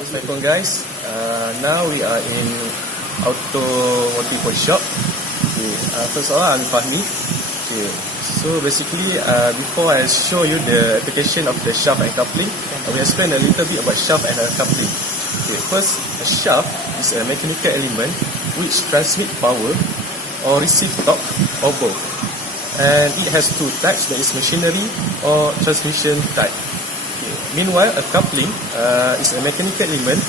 Assalamualaikum guys. Now we are in automotive workshop. Okay. First of all, I'm Fahmi. Okay. So basically, before I show you the application of the shaft and coupling, I will explain a little bit about shaft and coupling. Okay. First, a shaft is a mechanical element which transmit power or receive torque or both, and it has two types, that is machinery or transmission type. Meanwhile, a coupling is a mechanical element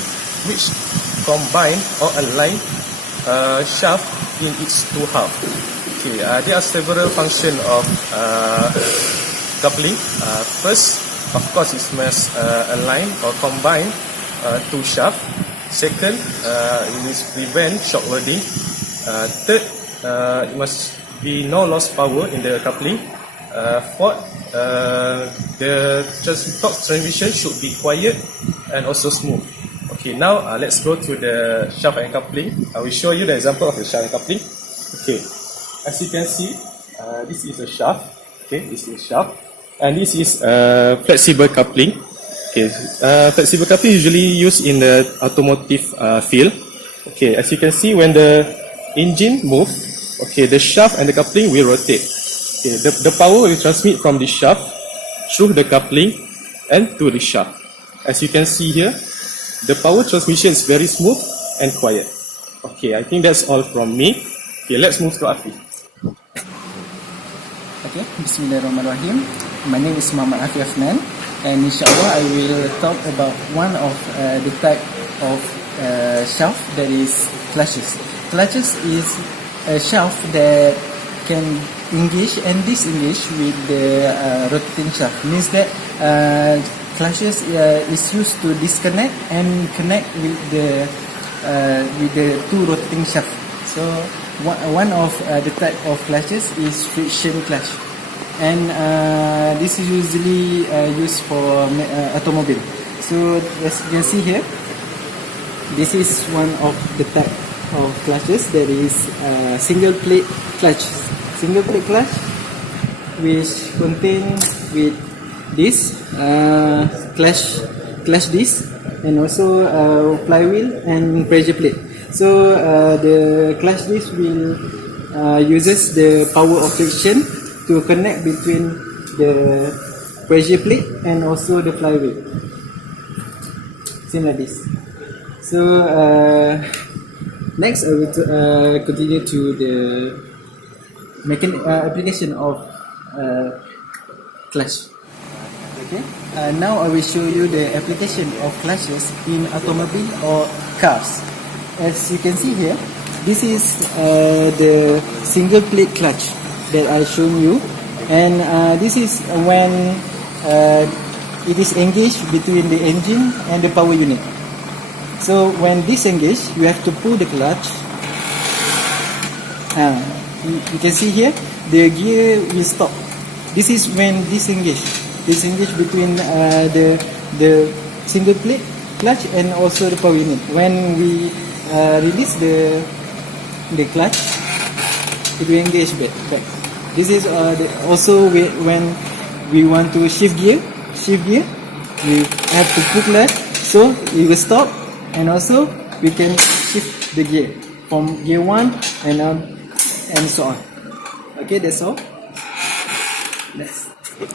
which combine or align shaft in its two halves. Okay, there are several functions of coupling. First, of course, it must align or combine two shafts. Second, it must prevent shock welding. Third, it must be no loss power in the coupling. Fourth, the torque transmission should be quiet and also smooth. Okay, now let's go to the shaft and coupling. I will show you the example of the shaft and coupling. Okay, as you can see, this is a shaft. Okay, this is a shaft, and this is flexible coupling. Okay, flexible coupling usually used in the automotive field. Okay, as you can see, when the engine moves, okay, the shaft and the coupling will rotate. Okay, the power will transmit from the shaft through the coupling and to the shaft. As you can see here, the power transmission is very smooth and quiet. Okay, I think that's all from me. Okay, let's move to Afif. Okay, Bismillahirrahmanirrahim. My name is Muhammad Afif Afnan, and inshallah I will talk about one of the type of shaft, that is clutches. Clutches is a shaft that can engage and disengage with the rotating shaft. Means that clutches is used to disconnect and connect with the two rotating shaft. So one of the type of clutches is friction clutch, and this is usually used for automobile. So as you can see here, this is one of the type of clutches, that is single plate clutch. Single plate clutch, which contain with this clutch disc, and also flywheel and pressure plate. So the clutch disc will uses the power of friction to connect between the pressure plate and also the flywheel. Same like this. So next I will continue to the application of clutch. Okay. Now I will show you the application of clutches in automobile or cars. As you can see here, this is the single plate clutch that I shown you, and this is when it is engaged between the engine and the power unit. So when disengaged, you have to pull the clutch. You can see here, the gear will stop. This is when disengage between the single plate clutch and also the power unit. When we release the clutch, it will engage back. This is also when we want to shift gear, we have to pull clutch, so it will stop, and also we can shift the gear from gear 1 and so on. Okay, that's all.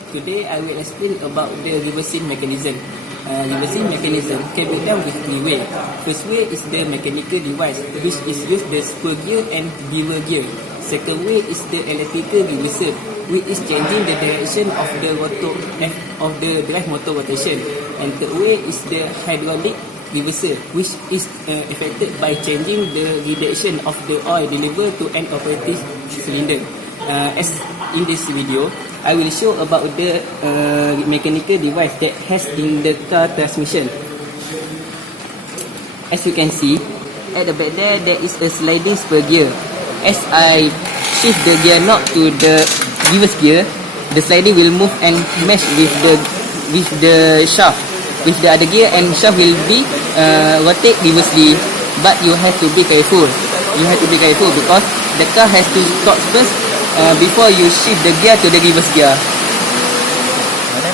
Today I will explain about the reversing mechanism. Reversing mechanism can be done with three ways. First way is the mechanical device, which is use the spur gear and bevel gear. Second way is the electrical reverser, which is changing the direction of the drive motor rotation. And third way is the hydraulic reverser, which is affected by changing the direction of the oil delivered to an operating cylinder. As in this video, I will show about the mechanical device that has in the car transmission. As you can see, at the back there is a sliding spur gear. As I shift the gear knob to the reverse gear, the sliding will move and mesh with the shaft. With the other gear, and shaft will be rotate reversely, but you have to be careful. Because the car has to stop first before you shift the gear to the reverse gear.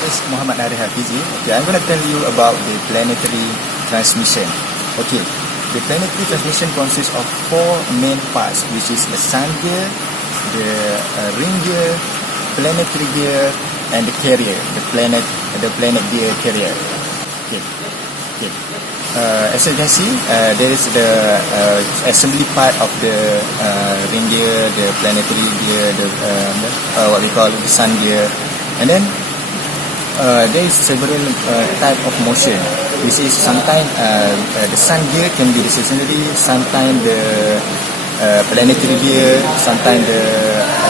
is Muhammad Arif Hafizi. Okay, I'm going to tell you about the planetary transmission. Okay, the planetary transmission consists of four main parts, which is the sun gear, the ring gear, planetary gear, and the carrier, the planet gear carrier. Okay. As you can see, there is the assembly part of the ring gear, the planetary gear, the what we call the sun gear, and then there is several type of motion. Which is sometimes the sun gear can be stationary, sometimes the planetary gear, sometimes the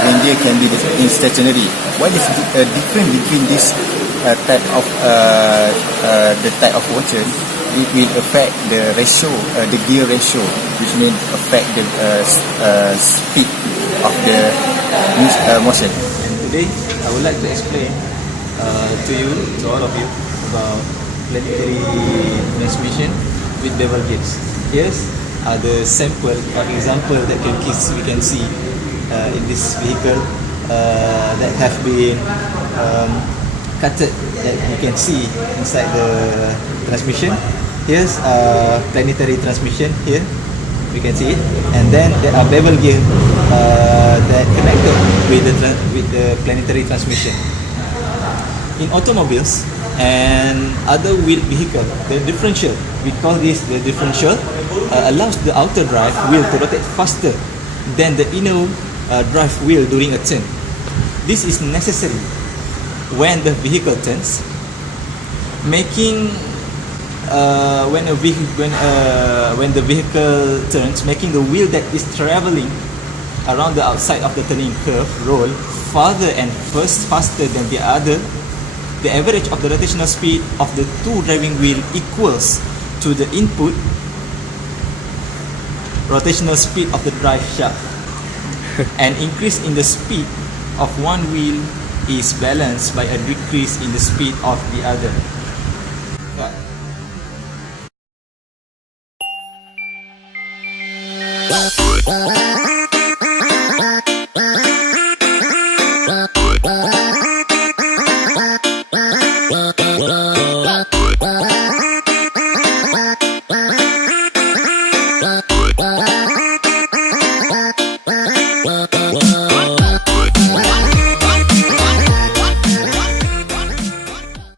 ring gear can be stationary. What is the difference between this type of the type of motion? It will affect the ratio, the gear ratio, which means affect the speed of the motion. And today, I would like to explain to all of you, about planetary transmission with bevel gears. Here's the sample or example that we can see in this vehicle that have been cutted, that you can see inside the transmission. Here's planetary transmission here, we can see it, and then there are bevel gear that connected with the planetary transmission. In automobiles and other wheeled vehicle, the differential, we call this the differential, allows the outer drive wheel to rotate faster than the inner drive wheel during a turn. This is necessary when the vehicle turns, making when the vehicle turns, making the wheel that is traveling around the outside of the turning curve roll farther and faster than the other. The average of the rotational speed of the two driving wheel equals to the input rotational speed of the drive shaft. An increase in the speed of one wheel is balanced by a decrease in the speed of the other. Yeah.